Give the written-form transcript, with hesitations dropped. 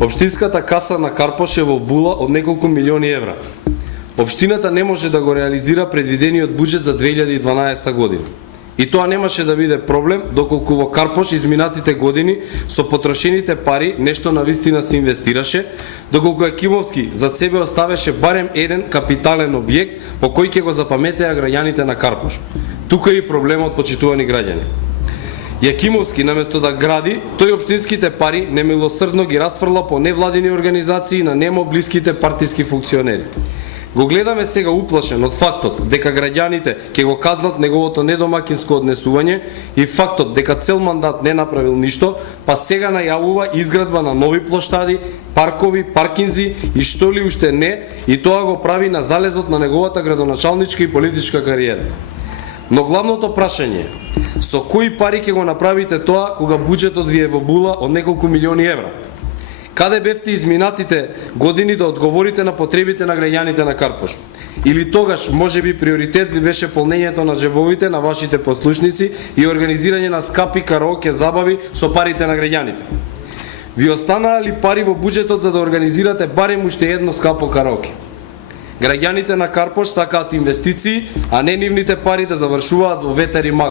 Општинската каса на Карпош е во була од неколку милиони евра. Општината не може да го реализира предвидениот буџет за 2012 година. И тоа немаше да биде проблем доколку во Карпош изминатите години со потрошените пари нешто навистина се инвестираше, доколку Јакимовски за себе оставеше барем еден капитален објект по кој ќе го запаметеа граѓаните на Карпош. Тука е и проблемот, почитувани граѓани. Јакимовски наместо да гради, тој општинските пари немилосрдно ги расфрла по невладини организации на немо блиските партиски функционери. Го гледаме сега уплашен од фактот дека граѓаните ќе го казнат неговото недомакинско однесување и фактот дека цел мандат не направил ништо, па сега најавува изградба на нови плоштади, паркови, паркинзи и што ли уште не, и тоа го прави на залезот на неговата градоначалничка и политичка кариера. Но главното прашање е, со кои пари ќе го направите тоа кога буџетот ви е во була од неколку милиони евра? Каде бевте изминатите години да одговорите на потребите на граѓаните на Карпош? Или тогаш можеби приоритет ви беше полнењето на джебовите на вашите послушници и организирање на скапи караоке забави со парите на граѓаните? Ви останаа ли пари во буџетот за да организирате барем уште едно скапо караоке? Граѓаните на Карпош сакаат инвестиции, а не нивните пари да завршуваат во ветер и мак.